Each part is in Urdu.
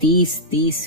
30-30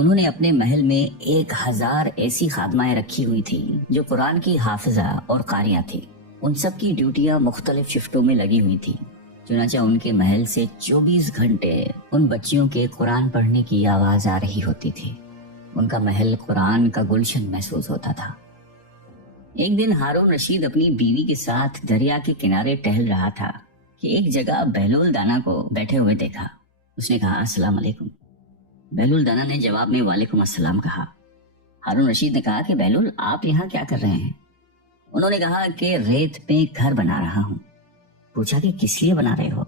انہوں نے اپنے محل میں 1000 ایسی خادمائیں رکھی ہوئی تھی جو قرآن کی حافظہ اور قاریہ تھی۔ ان سب کی ڈیوٹیاں مختلف شفٹوں میں لگی ہوئی تھی، چنانچہ ان کے محل سے 24 گھنٹے ان بچیوں کے قرآن پڑھنے کی آواز آ رہی ہوتی تھی۔ ان کا محل قرآن کا گلشن محسوس ہوتا تھا۔ ایک دن ہارون رشید اپنی بیوی کے ساتھ دریا کے کنارے ٹہل رہا تھا کہ ایک جگہ بہلول دانا کو بیٹھے ہوئے دیکھا۔ اس نے کہا السلام علیکم۔ بہلول دانا نے جواب میں وعلیکم السلام کہا۔ ہارون رشید نے کہا کہ بہلول آپ یہاں کیا کر رہے ہیں؟ انہوں نے کہا کہ ریت پہ گھر بنا رہا ہوں۔ پوچھا کہ کس لیے بنا رہے ہو؟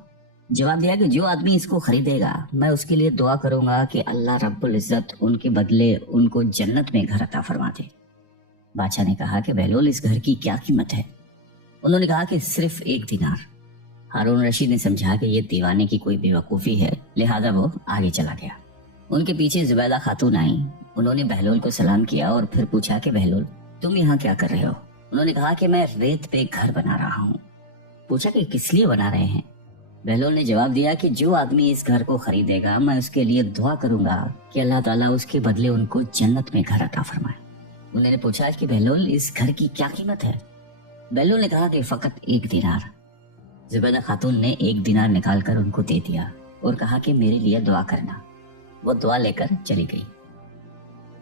جواب دیا کہ جو آدمی اس کو خریدے گا میں اس کے لیے دعا کروں گا کہ اللہ رب العزت ان کے بدلے ان کو جنت میں گھر عطا فرما دے۔ بادشاہ نے کہا کہ بہلول اس گھر کی کیا قیمت ہے؟ انہوں نے کہا کہ صرف 1 دینار۔ ہارون رشید نے سمجھا کہ یہ دیوانے کی کوئی بے وقوفی ہے، لہذا وہ آگے چلا گیا۔ ان کے پیچھے زبیدہ خاتون آئیں۔ انہوں نے بہلول کو سلام کیا اور پھر پوچھا کہ بہلول تم یہاں کیا کر رہے ہو؟ انہوں نے کہا کہ میں ریت پہ گھر بنا رہا ہوں۔ پوچھا کہ کس لیے بنا رہے ہیں؟ بہلول نے جواب دیا کہ جو آدمی اس گھر کو خریدے گا میں اس کے لیے دعا کروں گا کہ اللہ تعالیٰ اس کے بدلے ان کو جنت میں گھر عطا فرمائے۔ انہوں نے پوچھا کہ بہلول اس گھر کی کیا قیمت ہے؟ بہلول نے کہا کہ فقط 1 دینار۔ زبیدہ خاتون نے 1 دینار نکال کر ان کو دے دیا اور کہا کہ میرے لیے دعا کرنا۔ وہ دعا لے کر چلی گئی۔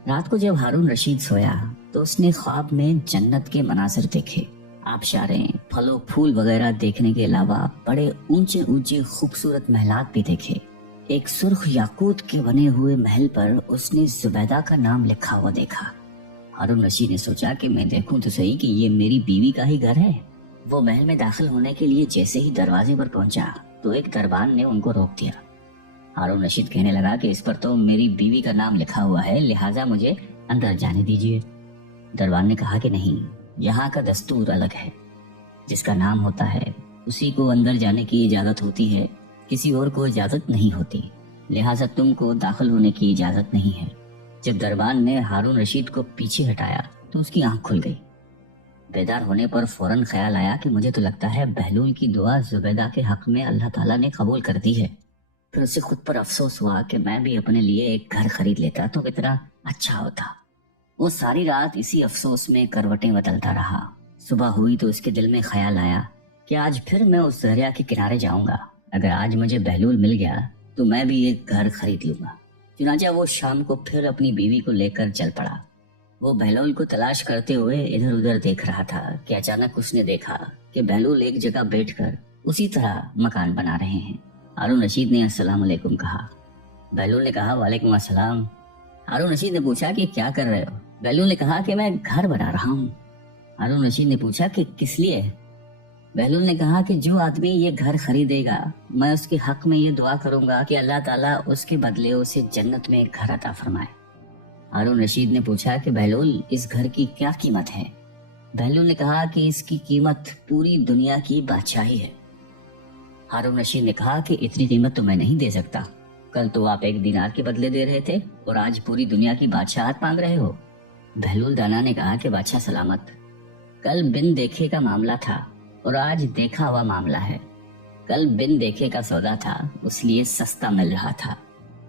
رات کو جب ہارون رشید سویا تو اس نے خواب میں جنت کے مناظر دیکھے۔ آبشاریں، پھل و پھول وغیرہ دیکھنے کے علاوہ بڑے اونچے اونچے خوبصورت محلات بھی دیکھے۔ ایک سرخ یاقوت کے بنے ہوئے محل پر اس نے زبیدہ کا نام لکھا ہوا دیکھا۔ ہارون رشید نے سوچا کہ میں دیکھوں تو صحیح کہ یہ میری بیوی کا ہی گھر ہے۔ وہ محل میں داخل ہونے کے لیے جیسے ہی دروازے پر پہنچا تو ایک دربان نے ان کو روک دیا۔ ہارون رشید کہنے لگا کہ اس پر تو میری بیوی کا نام لکھا ہوا ہے، لہٰذا مجھے اندر جانے دیجیے۔ دربان نے کہا کہ نہیں، یہاں کا دستور الگ ہے۔ جس کا نام ہوتا ہے اسی کو اندر جانے کی اجازت ہوتی ہے، کسی اور کو اجازت نہیں ہوتی، لہٰذا تم کو داخل ہونے کی اجازت نہیں ہے۔ جب دربان نے ہارون رشید کو پیچھے ہٹایا تو اس کی آنکھ کھل گئی۔ بیدار ہونے پر فوراً خیال آیا کہ مجھے تو لگتا ہے بہلول کی دعا زبیدہ کے حق میں اللہ تعالیٰ نے قبول کر دی ہے۔ پھر اسے خود پر افسوس ہوا کہ میں بھی اپنے لیے ایک گھر خرید لیتا تو کتنا اچھا ہوتا۔ وہ ساری رات اسی افسوس میں کروٹیں بدلتا رہا۔ صبح ہوئی تو اس کے دل میں خیال آیا کہ آج پھر میں اس دریا کے کنارے جاؤں گا۔ اگر آج مجھے بہلول مل گیا تو میں بھی ایک گھر خرید لوں گا۔ چنانچہ وہ شام کو پھر اپنی بیوی کو لے کر چل پڑا۔ وہ بہلول کو تلاش کرتے ہوئے ادھر ادھر دیکھ رہا تھا کہ اچانک اس نے دیکھا کہ بہلول ایک جگہ بیٹھ کر اسی طرح مکان بنا رہے ہیں۔ ہارون رشید نے السلام علیکم کہا۔ بہلول نے کہا وعلیکم السلام۔ ہارون رشید نے پوچھا کہ کیا کر رہے ہو؟ بہلول نے کہا کہ میں گھر بنا رہا ہوں۔ ہارون رشید نے پوچھا کہ کس لیے؟ بہلول نے کہا کہ جو آدمی یہ گھر خریدے گا میں اس کے حق میں یہ دعا کروں گا کہ اللہ تعالیٰ اس کے بدلے اسے جنت میں گھر عطا فرمائے۔ ہارون رشید نے پوچھا کہ بہلول اس گھر کی کیا قیمت ہے؟ بہلول نے کہا کہ اس کی قیمت پوری دنیا کی بادشاہی ہے۔ ہارون رشید نے کہا کہ اتنی قیمت تو میں نہیں دے سکتا۔ کل تو آپ 1 دینار کے بدلے دے رہے تھے اور آج پوری دنیا کی بادشاہت مانگ رہے ہو۔ بہلول دانا نے کہا کہ بادشاہ سلامت، کل بن دیکھے کا معاملہ تھا اور آج دیکھا ہوا معاملہ ہے۔ کل بن دیکھے کا سودا تھا اس لیے سستا مل رہا تھا،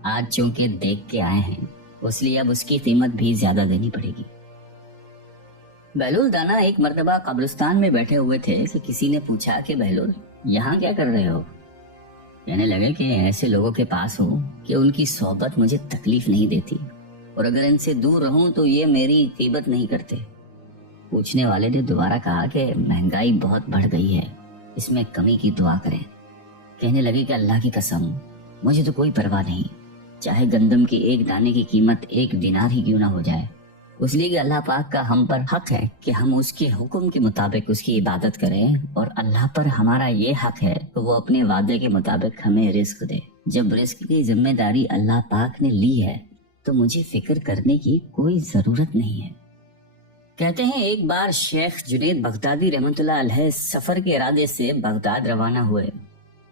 آج چونکہ دیکھ کے آئے ہیں اس لیے اب اس کی قیمت بھی زیادہ دینی پڑے گی۔ بہلول دانا ایک مرتبہ قبرستان میں بیٹھے ہوئے تھے کہ کسی نے پوچھا کہ بہلول یہاں کیا کر رہے ہو؟ کہنے لگے کہ ایسے لوگوں کے پاس ہوں کہ ان کی صحبت مجھے تکلیف نہیں دیتی اور اگر ان سے دور رہوں تو یہ میری غیبت نہیں کرتے۔ پوچھنے والے نے دوبارہ کہا کہ مہنگائی بہت بڑھ گئی ہے، اس میں کمی کی دعا کریں۔ کہنے لگے کہ اللہ کی قسم مجھے تو کوئی پرواہ نہیں، چاہے گندم کی 1 دانے کی قیمت 1 دینار ہی کیوں نہ ہو جائے، اس لیے کہ اللہ پاک کا ہم پر حق ہے کہ ہم اس کے حکم کے مطابق اس کی عبادت کریں، اور اللہ پر ہمارا یہ حق ہے کہ وہ اپنے وعدے کے مطابق ہمیں رزق دے۔ جب رزق کی ذمہ داری اللہ پاک نے لی ہے تو مجھے فکر کرنے کی کوئی ضرورت نہیں ہے۔ کہتے ہیں ایک بار شیخ جنید بغدادی رحمۃ اللہ علیہ سفر کے ارادے سے بغداد روانہ ہوئے۔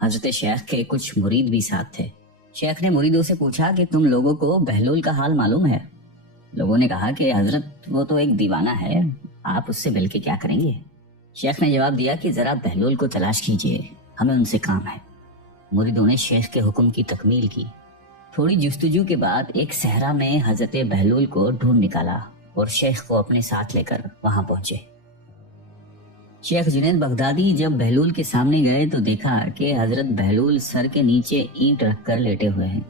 حضرت شیخ کے کچھ مرید بھی ساتھ تھے۔ شیخ نے مریدوں سے پوچھا کہ تم لوگوں کو بہلول کا حال معلوم ہے؟ لوگوں نے کہا کہ حضرت وہ تو ایک دیوانہ ہے، آپ اس سے مل کے کیا کریں گے؟ شیخ نے جواب دیا کہ ذرا بہلول کو تلاش کیجئے، ہمیں ان سے کام ہے۔ مریدوں نے شیخ کے حکم کی تکمیل کی۔ تھوڑی جستجو کے بعد ایک صحرا میں حضرت بہلول کو ڈھونڈ نکالا اور شیخ کو اپنے ساتھ لے کر وہاں پہنچے۔ شیخ جنید بغدادی جب بہلول کے سامنے گئے تو دیکھا کہ حضرت بہلول سر کے نیچے اینٹ رکھ کر لیٹے ہوئے ہیں۔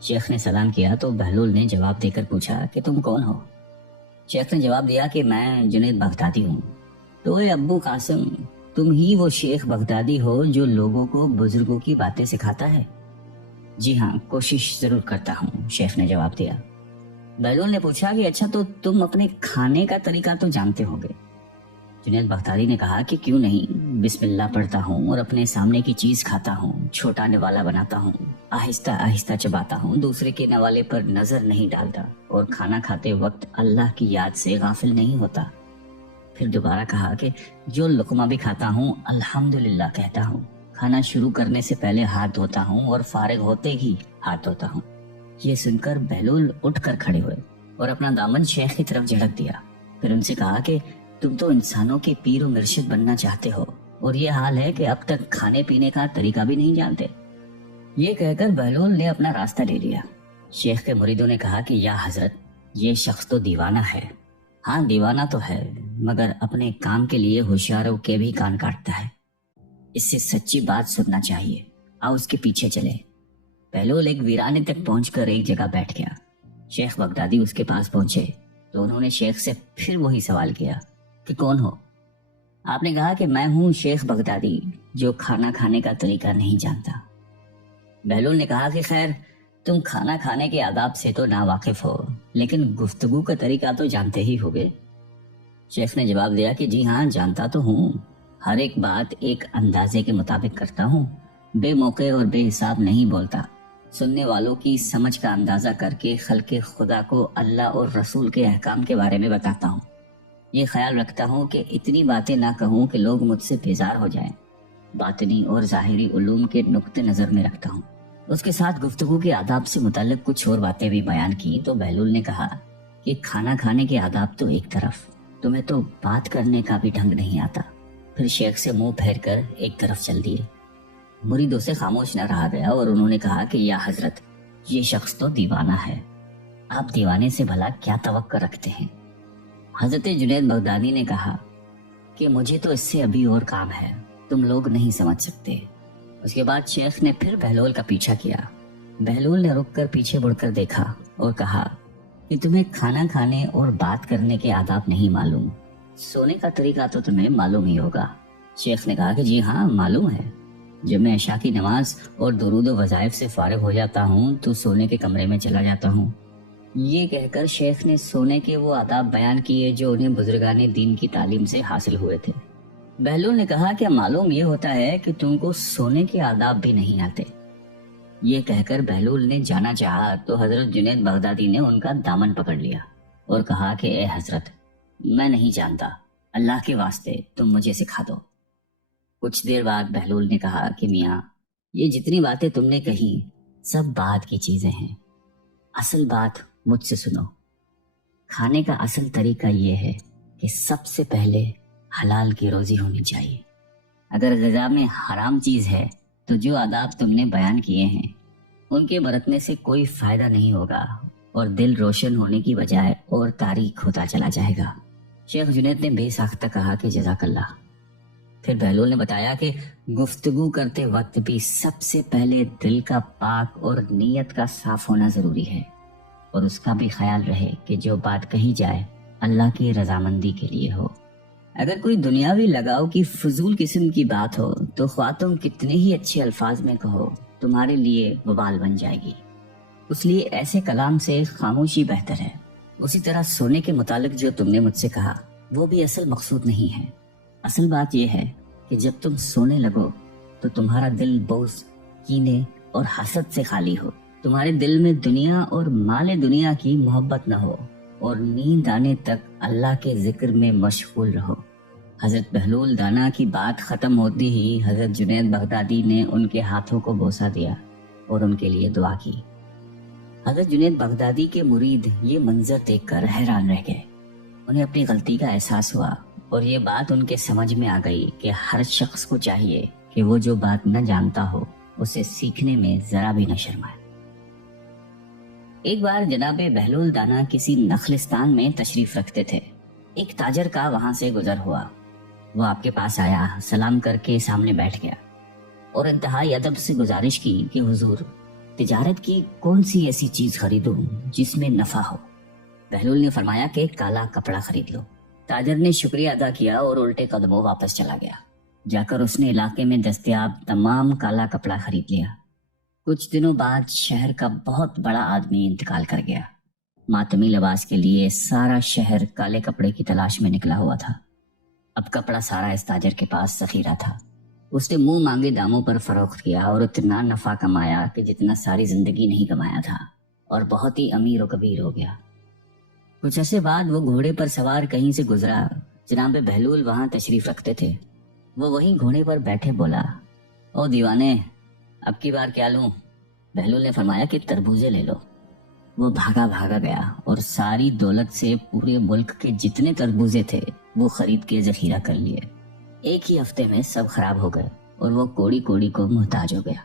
شیخ نے سلام کیا تو بہلول نے جواب دے کر پوچھا کہ تم کون ہو؟ شیخ نے جواب دیا کہ میں جنید بغدادی ہوں۔ تو اے ابو قاسم، تم ہی وہ شیخ بغدادی ہو جو لوگوں کو بزرگوں کی باتیں سکھاتا ہے؟ جی ہاں، کوشش ضرور کرتا ہوں، شیخ نے جواب دیا۔ بہلول نے پوچھا کہ اچھا تو تم اپنے کھانے کا طریقہ تو جانتے ہوگے؟ جنید بغدادی نے کہا کہ کیوں نہیں، بسم اللہ پڑھتا ہوں اور اپنے سامنے کی چیز کھاتا ہوں، چھوٹا نوالا بناتا ہوں، آہستہ آہستہ چباتا ہوں، دوسرے کے نوالے پر نظر نہیں ڈالتا اور کھانا کھاتے وقت اللہ کی یاد سے غافل نہیں ہوتا۔ پھر دوبارہ کہا کہ جو لقمہ بھی کھاتا ہوں الحمدللہ کہتا ہوں، کھانا شروع کرنے سے پہلے ہاتھ دھوتا ہوں اور فارغ ہوتے ہی ہاتھ دھوتا ہوں۔ یہ سن کر بہلول اٹھ کر کھڑے ہوئے اور اپنا دامن شیخ کی طرف جھڑک دیا۔ پھر ان سے کہا کہ تم تو انسانوں کے پیر و مرشد بننا چاہتے ہو اور یہ حال ہے کہ اب تک کھانے پینے کا طریقہ بھی نہیں جانتے۔ یہ کہہ کر بہلول نے اپنا راستہ لے لیا۔ شیخ کے مریدوں نے کہا کہ یا حضرت، یہ شخص تو دیوانہ ہے۔ ہاں دیوانہ تو ہے، مگر اپنے کام کے لیے ہوشیاروں کے بھی کان کاٹتا ہے۔ اس سے سچی بات سننا چاہیے، آؤ اس کے پیچھے چلے۔ بہلول ایک ویرانے تک پہنچ کر ایک جگہ بیٹھ گیا۔ شیخ بغدادی اس کے پاس پہنچے تو انہوں نے شیخ سے پھر وہی سوال کیا کہ کون ہو؟ آپ نے کہا کہ میں ہوں شیخ بغدادی جو کھانا کھانے کا طریقہ نہیں جانتا۔ بہلول نے کہا کہ خیر، تم کھانا کھانے کے آداب سے تو ناواقف ہو، لیکن گفتگو کا طریقہ تو جانتے ہی ہوگے۔ شیخ نے جواب دیا کہ جی ہاں، جانتا تو ہوں، ہر ایک بات ایک اندازے کے مطابق کرتا ہوں، بے موقع اور بے حساب نہیں بولتا، سننے والوں کی سمجھ کا اندازہ کر کے خلق خدا کو اللہ اور رسول کے احکام کے بارے میں بتاتا ہوں۔ یہ خیال رکھتا ہوں کہ اتنی باتیں نہ کہوں کہ لوگ مجھ سے بیزار ہو جائیں، باطنی اور ظاہری علوم کے نقطہ نظر میں رکھتا ہوں۔ اس کے ساتھ گفتگو کے آداب سے متعلق کچھ اور باتیں بھی بیان کی تو بہلول نے کہا کہ کھانا کھانے کے آداب تو ایک طرف، تمہیں تو بات کرنے کا بھی ڈھنگ نہیں آتا۔ پھر شیخ سے منہ پھیر کر ایک طرف چل دیے۔ مریدوں سے خاموش نہ رہا گیا اور انہوں نے کہا کہ یا حضرت، یہ شخص تو دیوانہ ہے، آپ دیوانے سے بھلا کیا توقع رکھتے ہیں؟ حضرت جنید بغدادی نے کہا کہ مجھے تو اس سے ابھی اور کام ہے، تم لوگ نہیں سمجھ سکتے۔ اس کے بعد شیخ نے پھر بہلول کا پیچھا کیا۔ بہلول نے رک کر پیچھے مڑ کر دیکھا اور کہا کہ تمہیں کھانا کھانے اور بات کرنے کے آداب نہیں معلوم، سونے کا طریقہ تو تمہیں معلوم ہی ہوگا۔ شیخ نے کہا کہ جی ہاں، معلوم ہے، جب میں عشاء کی نماز اور درود و وظائف سے فارغ ہو جاتا ہوں تو سونے کے کمرے میں چلا جاتا ہوں۔ یہ کہہ کر شیخ نے سونے کے وہ آداب بیان کیے جو انہیں بزرگان دین کی تعلیم سے حاصل ہوئے تھے۔ بہلول نے کہا کہ معلوم یہ ہوتا ہے کہ تم کو سونے کے آداب بھی نہیں آتے۔ یہ کہہ کر بہلول نے جانا چاہا تو حضرت جنید بغدادی نے ان کا دامن پکڑ لیا اور کہا کہ اے حضرت، میں نہیں جانتا، اللہ کے واسطے تم مجھے سکھا دو۔ کچھ دیر بعد بہلول نے کہا کہ میاں، یہ جتنی باتیں تم نے کہی سب بعد کی چیزیں ہیں، اصل بات مجھ سے سنو۔ کھانے کا اصل طریقہ یہ ہے کہ سب سے پہلے حلال کی روزی ہونی چاہیے۔ اگر غذا میں حرام چیز ہے تو جو آداب تم نے بیان کیے ہیں ان کے برتنے سے کوئی فائدہ نہیں ہوگا اور دل روشن ہونے کی بجائے اور تاریک ہوتا چلا جائے گا۔ شیخ جنید نے بے ساختہ کہا کہ جزاک اللہ۔ پھر بہلول نے بتایا کہ گفتگو کرتے وقت بھی سب سے پہلے دل کا پاک اور نیت کا صاف ہونا ضروری ہے، اور اس کا بھی خیال رہے کہ جو بات کہی جائے اللہ کی رضامندی کے لیے ہو۔ اگر کوئی دنیاوی لگاؤ کی فضول قسم کی بات ہو تو خواہ تم کتنے ہی اچھے الفاظ میں کہو، تمہارے لیے وبال بن جائے گی۔ اس لیے ایسے کلام سے خاموشی بہتر ہے۔ اسی طرح سونے کے متعلق جو تم نے مجھ سے کہا وہ بھی اصل مقصود نہیں ہے۔ اصل بات یہ ہے کہ جب تم سونے لگو تو تمہارا دل بغض، کینے اور حسد سے خالی ہو، تمہارے دل میں دنیا اور مال دنیا کی محبت نہ ہو، اور نیند آنے تک اللہ کے ذکر میں مشغول رہو۔ حضرت بہلول دانا کی بات ختم ہوتی ہی حضرت جنید بغدادی نے ان کے ہاتھوں کو بوسہ دیا اور ان کے لیے دعا کی۔ حضرت جنید بغدادی کے مرید یہ منظر دیکھ کر حیران رہ گئے۔ انہیں اپنی غلطی کا احساس ہوا اور یہ بات ان کے سمجھ میں آ گئی کہ ہر شخص کو چاہیے کہ وہ جو بات نہ جانتا ہو اسے سیکھنے میں ذرا بھی نہ شرمائے۔ ایک بار جناب بہلول دانا کسی نخلستان میں تشریف رکھتے تھے۔ ایک تاجر کا وہاں سے گزر ہوا۔ وہ آپ کے پاس آیا، سلام کر کے سامنے بیٹھ گیا اور انتہائی ادب سے گزارش کی کہ حضور، تجارت کی کون سی ایسی چیز خریدوں جس میں نفع ہو؟ بہلول نے فرمایا کہ کالا کپڑا خرید لو۔ تاجر نے شکریہ ادا کیا اور الٹے قدموں واپس چلا گیا۔ جا کر اس نے علاقے میں دستیاب تمام کالا کپڑا خرید لیا۔ کچھ دنوں بعد شہر کا بہت بڑا آدمی انتقال کر گیا۔ ماتمی لباس کے لیے سارا شہر کالے کپڑے کی تلاش میں نکلا ہوا تھا۔ اب کپڑا سارا اس تاجر کے پاس ذخیرہ تھا۔ اس نے منہ مانگے داموں پر فروخت کیا اور اتنا نفع کمایا کہ جتنا ساری زندگی نہیں کمایا تھا، اور بہت ہی امیر و کبیر ہو گیا۔ کچھ عرصے بعد وہ گھوڑے پر سوار کہیں سے گزرا۔ جناب بہلول وہاں تشریف رکھتے تھے۔ وہ وہیں گھوڑے پر بیٹھے بولا، او دیوانے، اب کی بار کیا لوں؟ بہلول نے فرمایا کہ تربوزے لے لو۔ وہ بھاگا گیا اور ساری دولت سے پورے ملک کے جتنے تربوزے تھے وہ خرید کے ذخیرہ کر لیے۔ ایک ہی ہفتے میں سب خراب ہو گئے اور وہ کوڑی کوڑی کو محتاج ہو گیا۔